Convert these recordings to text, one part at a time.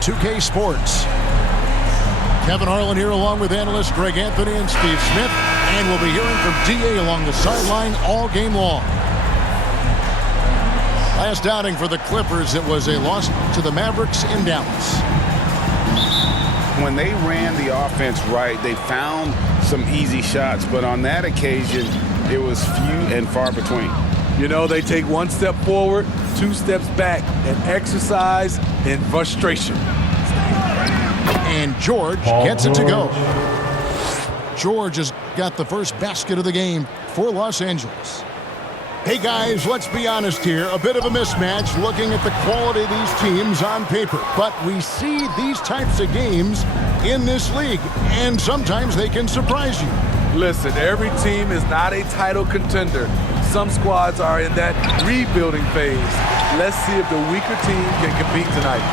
2K Sports. Kevin Harlan here along with analysts Greg Anthony and Steve Smith. And we'll be hearing from DA along the sideline all game long. Last outing for the Clippers, it was a loss to the Mavericks in Dallas. When they ran the offense right, they found some easy shots. But on that occasion, it was few and far between. You know, they take one step forward, two steps back, and exercise in frustration. And George gets it to go. George has got the first basket of the game for Los Angeles. Hey guys, let's be honest here. A bit of a mismatch looking at the quality of these teams on paper. But we see these types of games in this league, and sometimes they can surprise you. Listen, every team is not a title contender. Some squads are in that rebuilding phase. Let's see if the weaker team can compete tonight.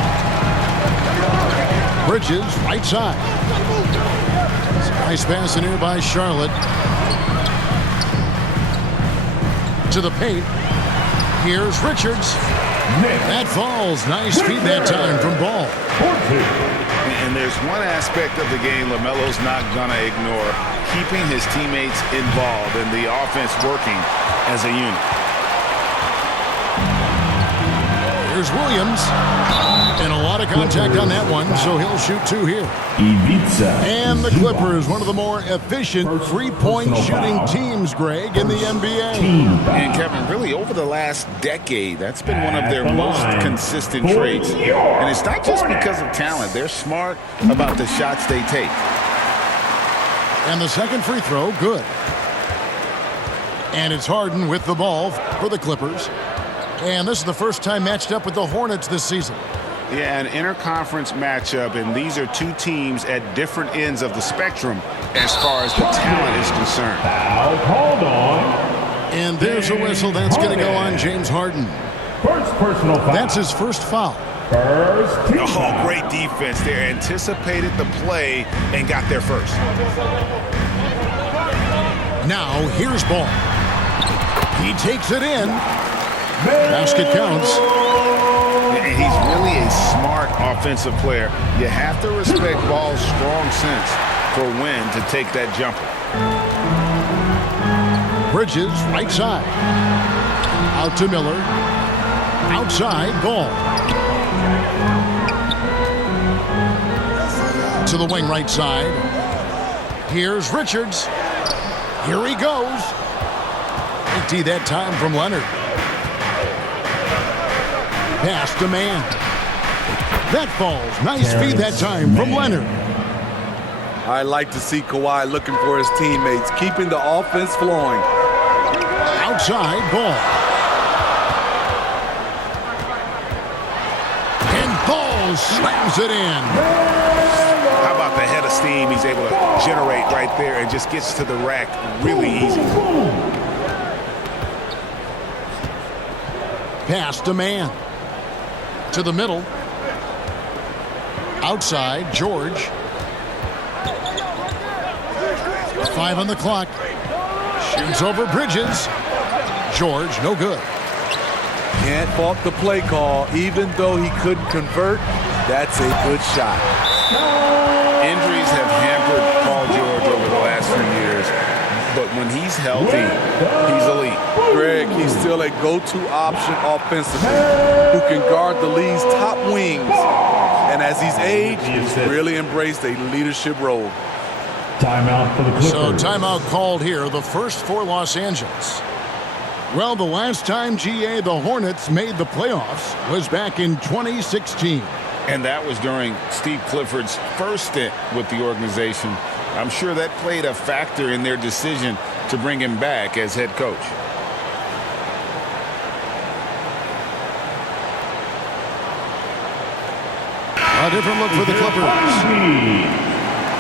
Bridges, right side. Nice pass in here by Charlotte. To the paint. Here's Richards. That falls. Nice feed that time from Ball. And there's one aspect of the game LaMelo's not going to ignore. Keeping his teammates involved and the offense working as a unit. Here's Williams. And a lot of contact on that one, so he'll shoot two here. And the Clippers, one of the more efficient three-point shooting teams, Greg, in the NBA. And Kevin, really over the last decade, that's been one of their most consistent traits. And it's not just because of talent. They're smart about the shots they take. And the second free throw, good. And it's Harden with the ball for the Clippers. And this is the first time matched up with the Hornets this season. Yeah, an interconference matchup, and these are two teams at different ends of the spectrum as far as the talent is concerned. Hold on. And there's a whistle. That's going to go on James Harden. First personal foul. That's his first foul. Oh, great defense there. Anticipated the play and got there first. Now, here's Ball. He takes it in. Basket counts. And he's really a smart offensive player. You have to respect Ball's strong sense for when to take that jumper. Bridges, right side. Out to Miller. Outside, Ball. To the wing right side. Here's Richards. Here he goes. Empty that time from Leonard. Pass to man. That falls. Nice feed that time from Leonard. I like to see Kawhi looking for his teammates, keeping the offense flowing. Outside, Ball. And Ball slams it in. How about the head of steam he's able to generate right there and just gets to the rack really easy. Pass to man. To the middle. Outside, George. 5 on the clock. Shoots over Bridges. George, no good. Can't fault the play call. Even though he couldn't convert, that's a good shot. Injuries have hampered Paul George over the last few years, but when he's healthy, he's elite. Greg, he's still a go-to option offensively who can guard the league's top wings. And as he's aged, he's really embraced a leadership role. Timeout for the Clippers. So timeout called here, the first for Los Angeles. Well, the last time the Hornets made the playoffs was back in 2016. And that was during Steve Clifford's first stint with the organization. I'm sure that played a factor in their decision to bring him back as head coach. A different look for the Clippers.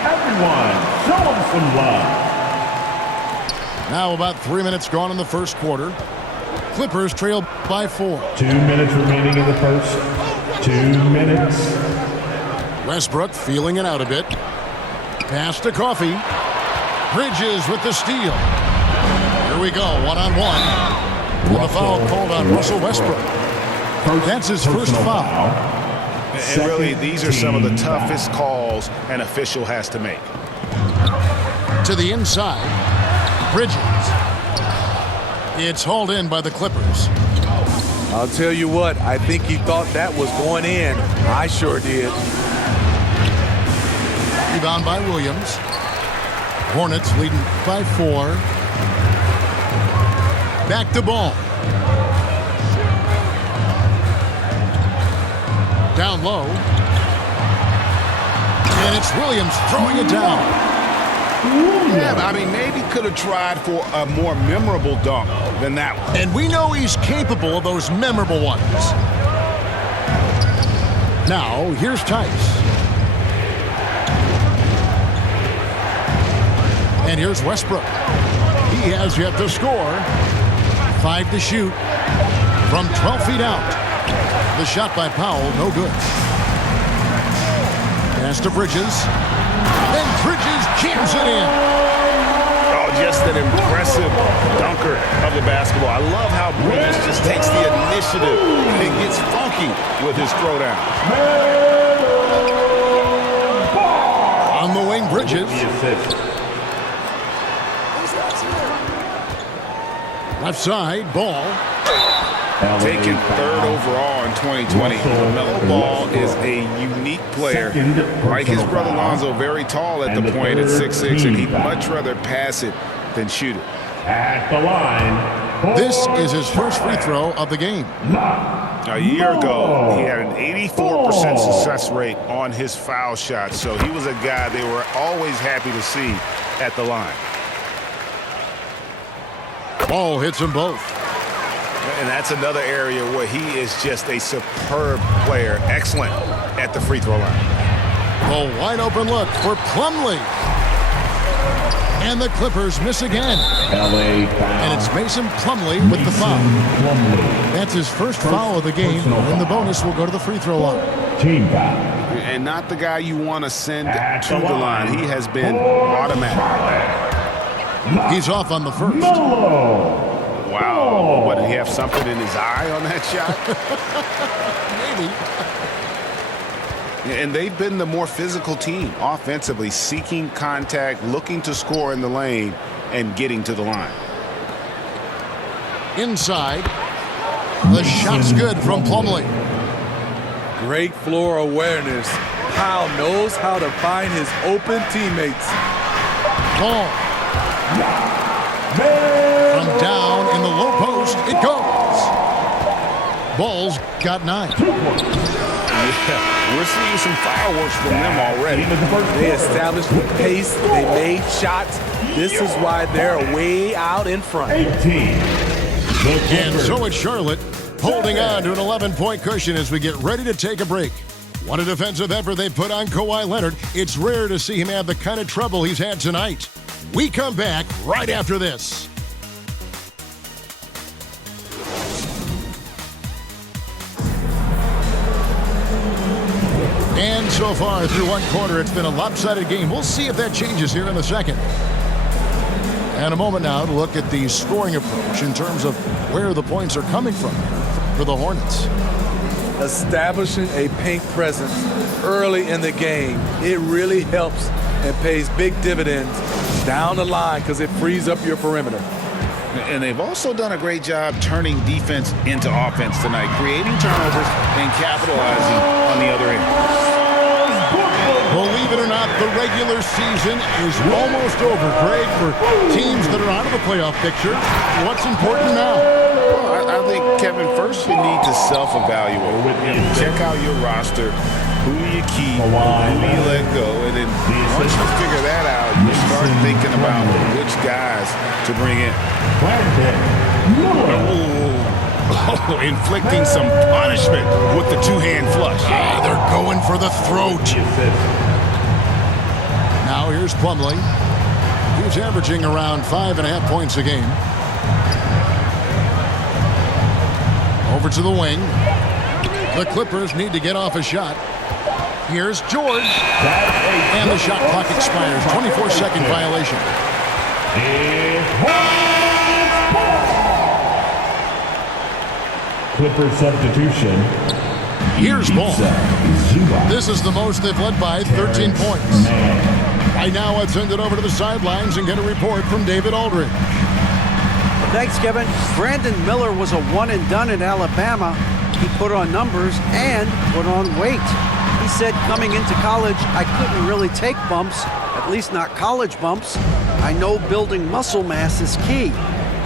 Everyone, show them some love. Now about 3 minutes gone in the first quarter. Clippers trail by 4. 2 minutes remaining in the first. 2 minutes. Westbrook feeling it out a bit. Pass to Coffey. Bridges with the steal. Here we go, one-on-one. And the foul called on Russell Westbrook. That's his first foul. And really, these are some of the toughest calls an official has to make. To the inside, Bridges. It's hauled in by the Clippers. I'll tell you what, I think he thought that was going in. I sure did. Rebound by Williams. Hornets leading by 4. Back to Ball. Down low. And it's Williams throwing it down. Yeah, I mean, maybe could have tried for a more memorable dunk than that one. And we know he's capable of those memorable ones. Now, here's Tice. And here's Westbrook. He has yet to score. 5 to shoot from 12 feet out. The shot by Powell, no good. Pass to Bridges. And Bridges jams it in. Oh, just an impressive dunker of the basketball. I love how Bridges just takes the initiative and gets funky with his throwdown. On the wing, Bridges. Left side, Ball. Taken 3rd overall in 2020. LaMelo Ball is a unique player. Like his brother Lonzo, very tall at the point at 6'6", and he'd much rather pass it than shoot it. At the line. This is his first free throw of the game. A year ago, he had an 84% success rate on his foul shot, so he was a guy they were always happy to see at the line. Ball hits them both. And that's another area where he is just a superb player. Excellent at the free throw line. A wide open look for Plumlee. And the Clippers miss again. And it's Mason Plumlee with the foul. That's his first foul of the game. And the bonus will go to the free throw line. Team foul. And not the guy you want to send to the line. He has been automatic. He's off on the first. Wow. What, did he have something in his eye on that shot? Maybe. And they've been the more physical team offensively, seeking contact, looking to score in the lane, and getting to the line. Inside. The shot's good from Plumlee. Great floor awareness. Powell knows how to find his open teammates. Ball. From down in the low post, it goes. Ball's got 9. Yeah, we're seeing some fireworks from them already. They established the pace. They made shots. This is why they're way out in front. 18. And so it's Charlotte holding on to an 11-point cushion as we get ready to take a break. What a defensive effort they put on Kawhi Leonard. It's rare to see him have the kind of trouble he's had tonight. We come back right after this. And so far through one quarter, it's been a lopsided game. We'll see if that changes here in the second. And a moment now to look at the scoring approach in terms of where the points are coming from for the Hornets. Establishing a paint presence early in the game, it really helps and pays big dividends down the line because it frees up your perimeter. And they've also done a great job turning defense into offense tonight, creating turnovers and capitalizing on the other end. Believe it or not, the regular season is almost over, Craig, for teams that are out of the playoff picture. What's important now? Well, I think, Kevin, first you need to self-evaluate. Check out your roster. Who do you keep? Who do you let go? And then once you figure that out, you start thinking about which guys to bring in. Oh, inflicting some punishment with the two-hand flush. Yeah, they're going for the throat. Now here's Plumlee. He's averaging around 5.5 points a game. Over to the wing. The Clippers need to get off a shot. Here's George. And the shot clock expires. 24-second violation. Clipper substitution. Here's ball. This is the most they've led by 13 points. Right now, let's send it over to the sidelines and get a report from David Aldridge. Thanks, Kevin. Brandon Miller was a one-and-done in Alabama. He put on numbers and put on weight. He said coming into college, I couldn't really take bumps, at least not college bumps. I know building muscle mass is key,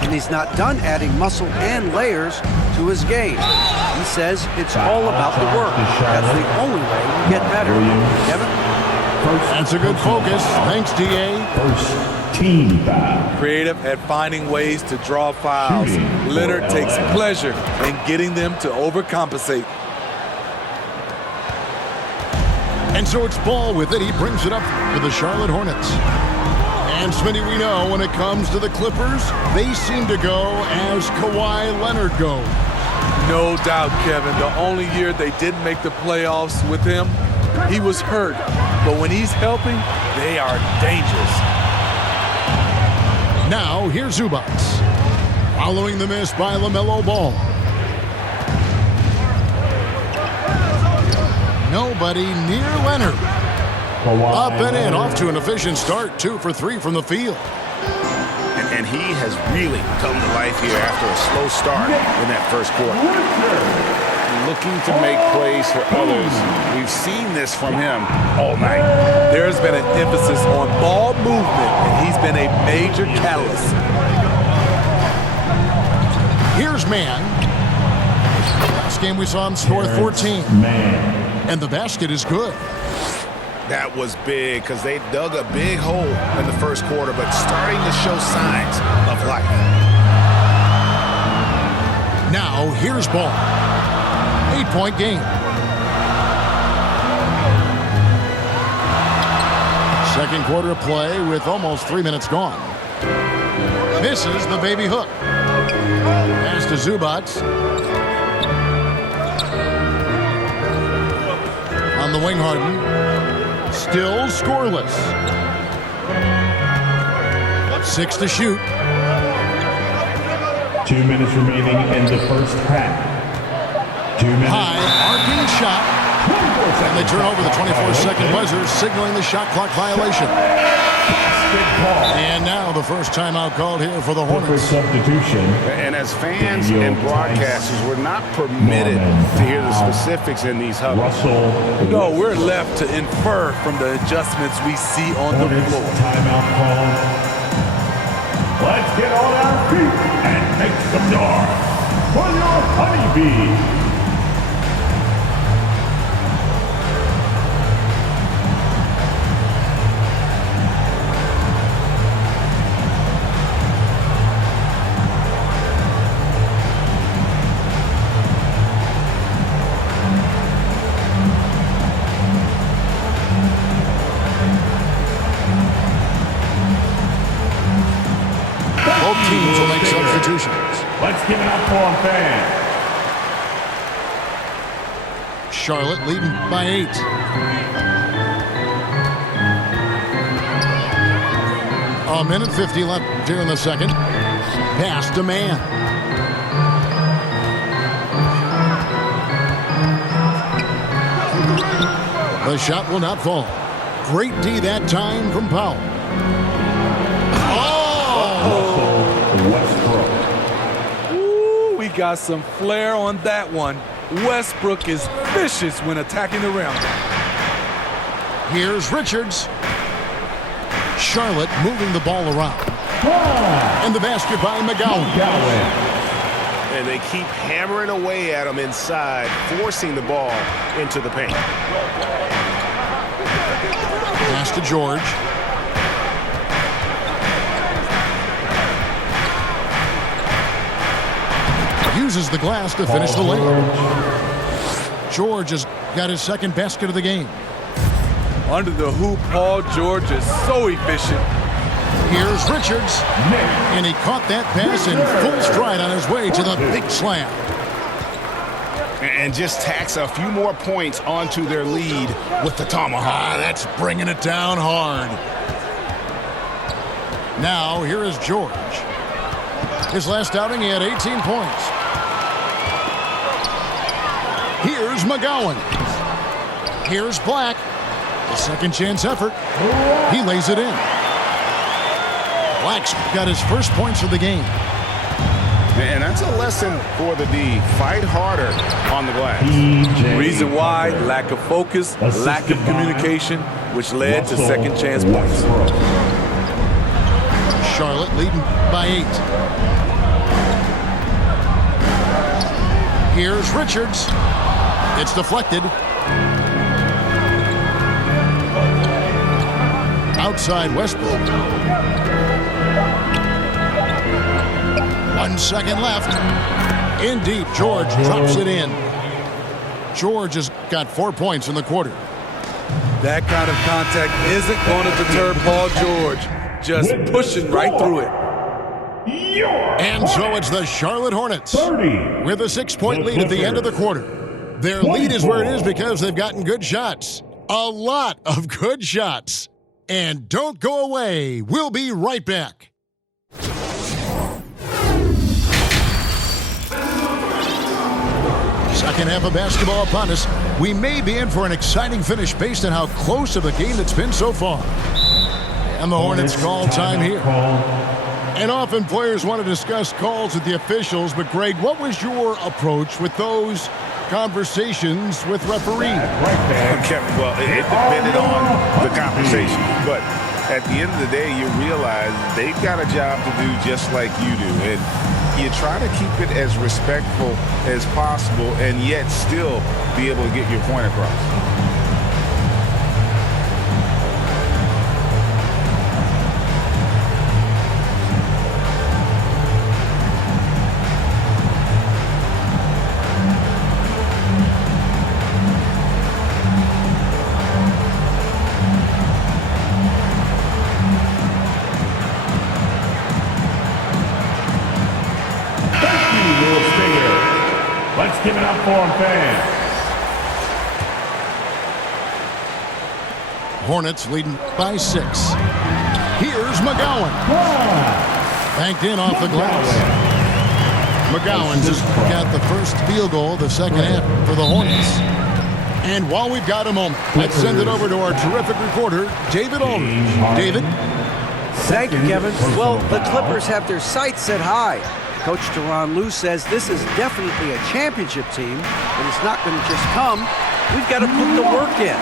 and he's not done adding muscle and layers to his game. He says it's all about the work. That's the only way you get better. Kevin? That's a good focus. Thanks, D.A. First team foul. Creative at finding ways to draw fouls. Leonard takes pleasure in getting them to overcompensate. And so it's ball with it. He brings it up for the Charlotte Hornets. And Smitty, we know when it comes to the Clippers, they seem to go as Kawhi Leonard goes. No doubt, Kevin. The only year they didn't make the playoffs with him, he was hurt. But when he's helping, they are dangerous. Now, here's Zubac. Following the miss by LaMelo Ball. Nobody near Leonard. Up and in, off to an efficient start. 2 for 3 from the field. And he has really come to life here after a slow start in that first quarter. Looking to make plays for others. We've seen this from him all night. There's been an emphasis on ball movement, and he's been a major catalyst. Here's Mann. Last game we saw him score 14. And the basket is good. That was big because they dug a big hole in the first quarter, but starting to show signs of life. Now, here's ball. 8-point game. Second quarter of play with almost 3 minutes gone. Misses the baby hook. Pass to Zubac. On the wing, Harden. Still scoreless. 6 to shoot. 2 minutes remaining in the first half. 2 minutes. High, arcing shot. And they turn over the 24-second buzzer, signaling the shot clock violation. And now the first timeout called here for the Hornets. Substitution. And as fans and broadcasters, we're not permitted to hear the specifics in these huddles. No, we're left to infer from the adjustments we see on the floor. Timeout call. Let's get on our feet and make some noise for your honeybee. Both teams will make substitutions. Let's give it up for a fan. Charlotte leading by 8. A minute 50 left here in the second. Pass to Mann. The shot will not fall. Great D that time from Powell. Westbrook. Ooh, we got some flair on that one. Westbrook is vicious when attacking the rim. Here's Richards. Charlotte moving the ball around. And the basket by McGowan. And they keep hammering away at him inside, forcing the ball into the paint. Pass to George. Uses the glass to finish the layup. George has got his second basket of the game. Under the hoop, Paul George is so efficient. Here's Richards. And he caught that pass in full stride on his way to the big slam. And just tacks a few more points onto their lead with the tomahawk. That's bringing it down hard. Now, here is George. His last outing, he had 18 points. Here's Here's McGowan. Here's Black. The second chance effort. He lays it in. Black's got his first points of the game. And that's a lesson for the D. Fight harder on the glass. Reason why, lack of focus, lack of communication, which led to second chance points. Charlotte leading by 8. Here's Richards. It's deflected. Outside Westbrook. 1 second left. In deep, George drops it in. George has got 4 points in the quarter. That kind of contact isn't going to deter Paul George. Just pushing right through it. And so it's the Charlotte Hornets with a 6-point lead at the end of the quarter. Their lead is where it is because they've gotten good shots. A lot of good shots. And don't go away. We'll be right back. Second half of basketball upon us. We may be in for an exciting finish based on how close of a game it's been so far. And the Hornets call time here. And often players want to discuss calls with the officials, but Greg, what was your approach with those conversations with referees? Well, it depended on the conversation, but at the end of the day, you realize they've got a job to do just like you do, and you try to keep it as respectful as possible and yet still be able to get your point across. Let's give it up for him, fans. Hornets leading by 6. Here's McGowan. Banked in off the glass. McGowan just got the first field goal of the second half for the Hornets. And while we've got a moment, let's send it over to our terrific reporter, David Aldridge. David? Thank you, Kevin. Well, the Clippers have their sights set high. Coach Tyronn Lue says this is definitely a championship team, but it's not going to just come. We've got to put the work in.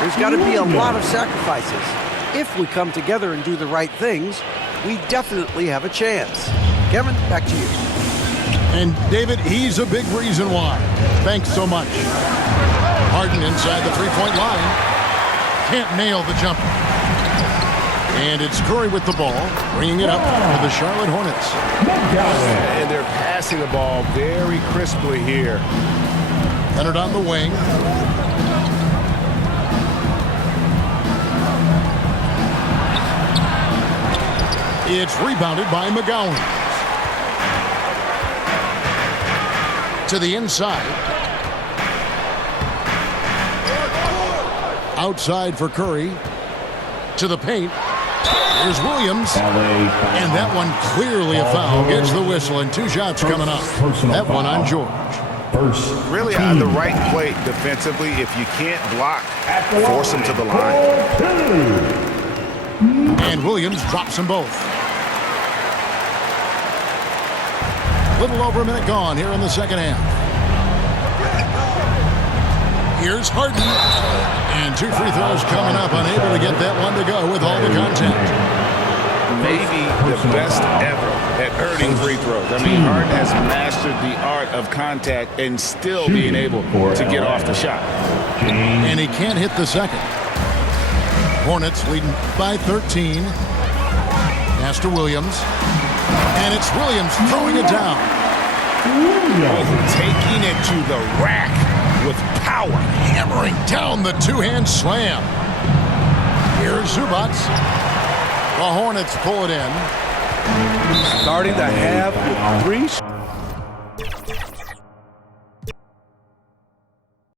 There's got to be a lot of sacrifices. If we come together and do the right things, we definitely have a chance. Kevin, back to you. And David, he's a big reason why. Thanks so much. Harden inside the three-point line. Can't nail the jumper. And it's Curry with the ball, bringing it up for the Charlotte Hornets. And they're passing the ball very crisply here. Leonard on the wing. It's rebounded by McGowan. To the inside. Outside for Curry. To the paint. Here's Williams. And that one clearly a foul. Gets the whistle and 2 shots coming up. That one on George. Really on the right play defensively. If you can't block, force them to the line. And Williams drops them both. Little over a minute gone here in the second half. Here's Harden. And 2 free throws coming up. Unable to get that one to go with all the contact. Maybe the best ever at earning free throws. I mean, Harden has mastered the art of contact and still being able to get off the shot. And he can't hit the second. Hornets leading by 13. Pass to Williams. And it's Williams throwing it down. Taking it to the rack with power. Hammering down the two-hand slam. Here's Zubac. The Hornets pull it in. Starting to have 3.